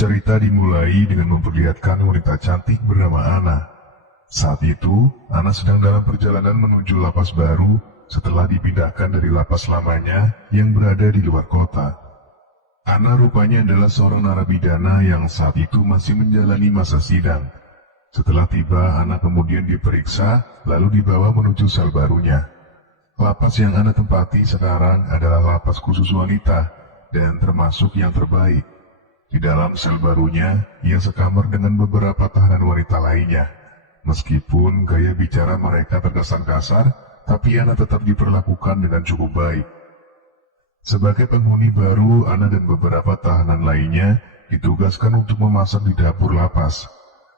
Cerita dimulai dengan memperlihatkan wanita cantik bernama Ana. Saat itu, Ana sedang dalam perjalanan menuju lapas baru setelah dipindahkan dari lapas lamanya yang berada di luar kota. Ana rupanya adalah seorang narapidana yang saat itu masih menjalani masa sidang. Setelah tiba, Ana kemudian diperiksa, lalu dibawa menuju sel barunya. Lapas yang Ana tempati sekarang adalah lapas khusus wanita, dan termasuk yang terbaik. Di dalam sel barunya, ia sekamar dengan beberapa tahanan wanita lainnya. Meskipun gaya bicara mereka terkesan kasar, tapi Ana tetap diperlakukan dengan cukup baik. Sebagai penghuni baru, Ana dan beberapa tahanan lainnya ditugaskan untuk memasak di dapur lapas.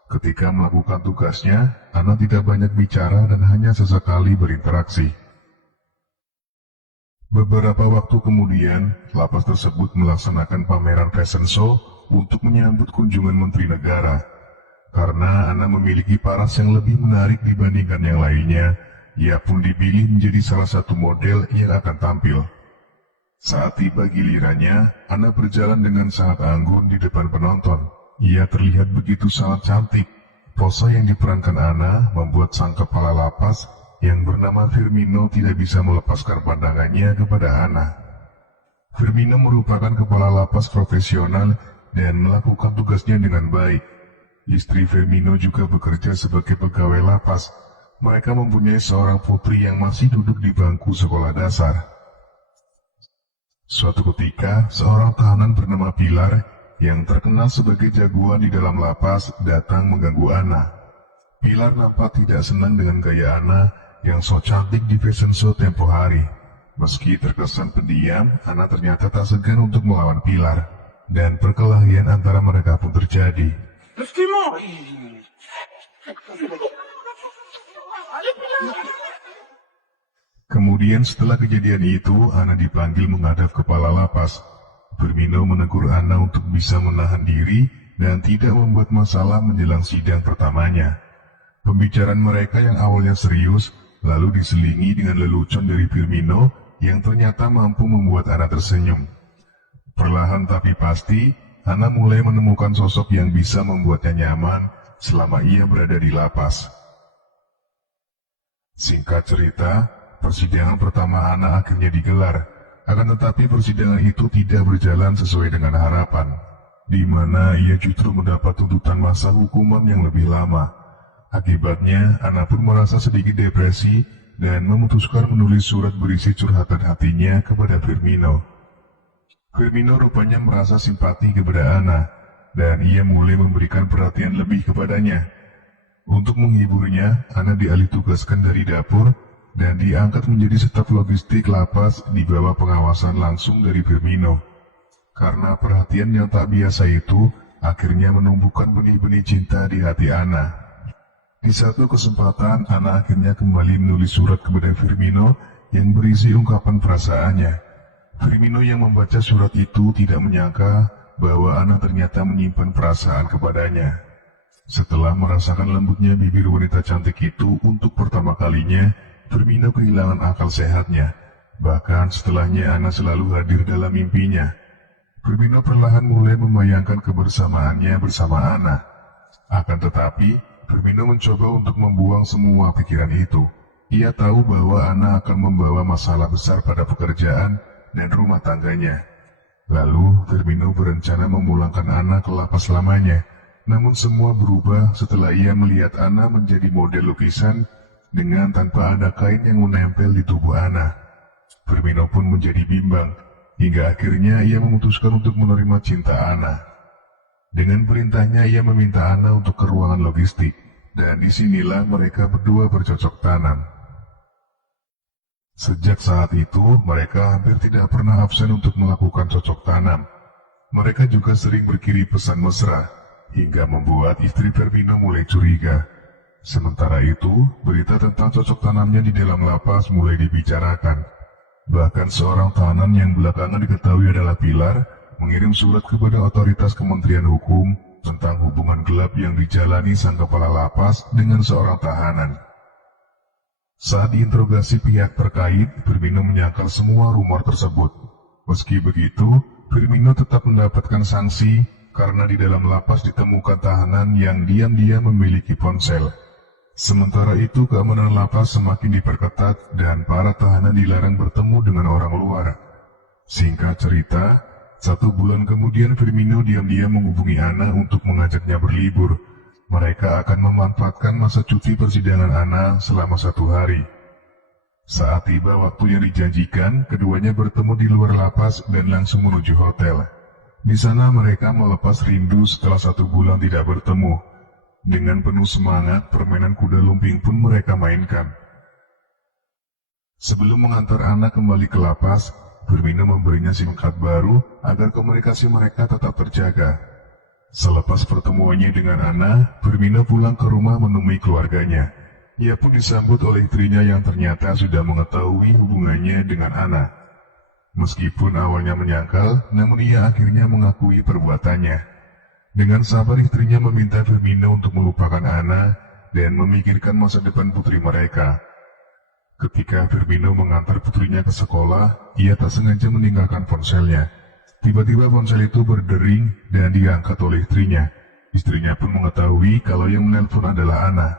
Ketika melakukan tugasnya, Ana tidak banyak bicara dan hanya sesekali berinteraksi. Beberapa waktu kemudian, lapas tersebut melaksanakan pameran fashion show untuk menyambut kunjungan Menteri Negara. Karena Ana memiliki paras yang lebih menarik dibandingkan yang lainnya, ia pun dipilih menjadi salah satu model yang akan tampil. Saat tiba gilirannya, Ana berjalan dengan sangat anggun di depan penonton. Ia terlihat begitu sangat cantik. Pose yang diperankan Ana membuat sang kepala lapas yang bernama Firmino tidak bisa melepaskan pandangannya kepada Ana. Firmino merupakan kepala lapas profesional dan melakukan tugasnya dengan baik. Istri Firmino juga bekerja sebagai pegawai lapas. Mereka mempunyai seorang putri yang masih duduk di bangku sekolah dasar. Suatu ketika, seorang tahanan bernama Pilar yang terkenal sebagai jagoan di dalam lapas datang mengganggu Ana. Pilar nampak tidak senang dengan gaya Ana yang so cantik di fashion show tempo hari. Meski terkesan pendiam, Ana ternyata tak segan untuk melawan Pilar, dan perkelahian antara mereka pun terjadi. Kemudian setelah kejadian itu, Ana dipanggil menghadap kepala lapas. Firmino menegur Ana untuk bisa menahan diri dan tidak membuat masalah menjelang sidang pertamanya. Pembicaraan mereka yang awalnya serius, lalu diselingi dengan lelucon dari Firmino yang ternyata mampu membuat Ana tersenyum. Perlahan tapi pasti, Ana mulai menemukan sosok yang bisa membuatnya nyaman selama ia berada di lapas. Singkat cerita, persidangan pertama Ana akhirnya digelar, akan tetapi persidangan itu tidak berjalan sesuai dengan harapan, di mana ia justru mendapat tuntutan masa hukuman yang lebih lama. Akibatnya, Ana pun merasa sedikit depresi dan memutuskan menulis surat berisi curhatan hatinya kepada Firmino. Firmino rupanya merasa simpati kepada Ana, dan ia mulai memberikan perhatian lebih kepadanya. Untuk menghiburnya, Ana dialih tugaskan dari dapur dan diangkat menjadi staf logistik lapas di bawah pengawasan langsung dari Firmino. Karena perhatian yang tak biasa itu, akhirnya menumbuhkan benih-benih cinta di hati Ana. Di satu kesempatan, Ana akhirnya kembali menulis surat kepada Firmino yang berisi ungkapan perasaannya. Firmino yang membaca surat itu tidak menyangka bahwa Ana ternyata menyimpan perasaan kepadanya. Setelah merasakan lembutnya bibir wanita cantik itu untuk pertama kalinya, Firmino kehilangan akal sehatnya. Bahkan setelahnya Ana selalu hadir dalam mimpinya. Firmino perlahan mulai membayangkan kebersamaannya bersama Ana. Akan tetapi, Firmino mencoba untuk membuang semua pikiran itu. Ia tahu bahwa Ana akan membawa masalah besar pada pekerjaan dan rumah tangganya. Lalu, Firmino berencana memulangkan Ana ke lapas lamanya. Namun semua berubah setelah ia melihat Ana menjadi model lukisan dengan tanpa ada kain yang menempel di tubuh Ana. Firmino pun menjadi bimbang, hingga akhirnya ia memutuskan untuk menerima cinta Ana. Dengan perintahnya ia meminta Ana untuk ke ruangan logistik, dan disinilah mereka berdua bercocok tanam. Sejak saat itu, mereka hampir tidak pernah absen untuk melakukan cocok tanam. Mereka juga sering berkirim pesan mesra, hingga membuat istri Firmino mulai curiga. Sementara itu, berita tentang cocok tanamnya di dalam lapas mulai dibicarakan. Bahkan seorang tahanan yang belakangan diketahui adalah Pilar, mengirim surat kepada otoritas Kementerian Hukum tentang hubungan gelap yang dijalani sang kepala lapas dengan seorang tahanan. Saat diinterogasi pihak terkait, Firmino menyangkal semua rumor tersebut. Meski begitu, Firmino tetap mendapatkan sanksi karena di dalam lapas ditemukan tahanan yang diam-diam memiliki ponsel. Sementara itu keamanan lapas semakin diperketat dan para tahanan dilarang bertemu dengan orang luar. Singkat cerita, 1 bulan kemudian Firmino diam-diam menghubungi Ana untuk mengajaknya berlibur. Mereka akan memanfaatkan masa cuti persidangan Ana selama 1 hari. Saat tiba waktu yang dijanjikan, keduanya bertemu di luar lapas dan langsung menuju hotel. Di sana mereka melepas rindu setelah 1 bulan tidak bertemu. Dengan penuh semangat, permainan kuda lumping pun mereka mainkan. Sebelum mengantar Ana kembali ke lapas, Firmino memberinya SIM card baru agar komunikasi mereka tetap terjaga. Selepas pertemuannya dengan Ana, Firmino pulang ke rumah menemui keluarganya. Ia pun disambut oleh istrinya yang ternyata sudah mengetahui hubungannya dengan Ana. Meskipun awalnya menyangkal, namun ia akhirnya mengakui perbuatannya. Dengan sabar istrinya meminta Firmino untuk melupakan Ana dan memikirkan masa depan putri mereka. Ketika Firmino mengantar putrinya ke sekolah, ia tak sengaja meninggalkan ponselnya. Tiba-tiba ponsel itu berdering dan diangkat oleh istrinya. Istrinya pun mengetahui kalau yang menelpon adalah Ana.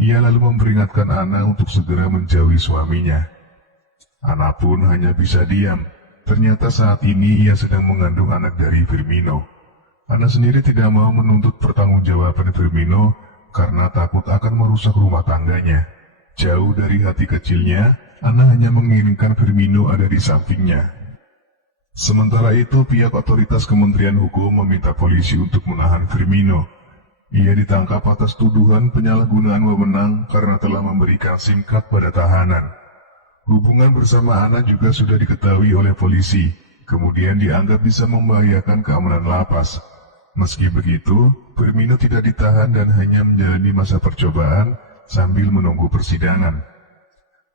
Ia lalu memperingatkan Ana untuk segera menjauhi suaminya. Ana pun hanya bisa diam. Ternyata saat ini ia sedang mengandung anak dari Firmino. Ana sendiri tidak mau menuntut pertanggungjawaban Firmino karena takut akan merusak rumah tangganya. Jauh dari hati kecilnya, Ana hanya menginginkan Firmino ada di sampingnya. Sementara itu, pihak otoritas Kementerian Hukum meminta polisi untuk menahan Firmino. Ia ditangkap atas tuduhan penyalahgunaan wewenang karena telah memberikan SIM card pada tahanan. Hubungan bersama Ana juga sudah diketahui oleh polisi, kemudian dianggap bisa membahayakan keamanan lapas. Meski begitu, Firmino tidak ditahan dan hanya menjalani masa percobaan sambil menunggu persidangan.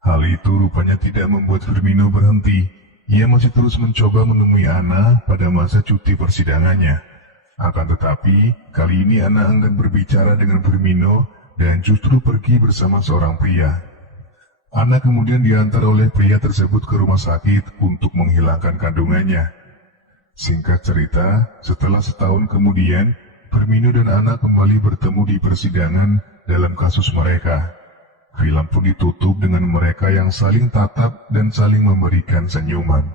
Hal itu rupanya tidak membuat Firmino berhenti. Ia masih terus mencoba menemui Ana pada masa cuti persidangannya. Akan tetapi, kali ini Ana enggan berbicara dengan Firmino dan justru pergi bersama seorang pria. Ana kemudian diantar oleh pria tersebut ke rumah sakit untuk menghilangkan kandungannya. Singkat cerita, setelah setahun kemudian, Firmino dan Ana kembali bertemu di persidangan dalam kasus mereka. Film pun ditutup dengan mereka yang saling tatap dan saling memberikan senyuman.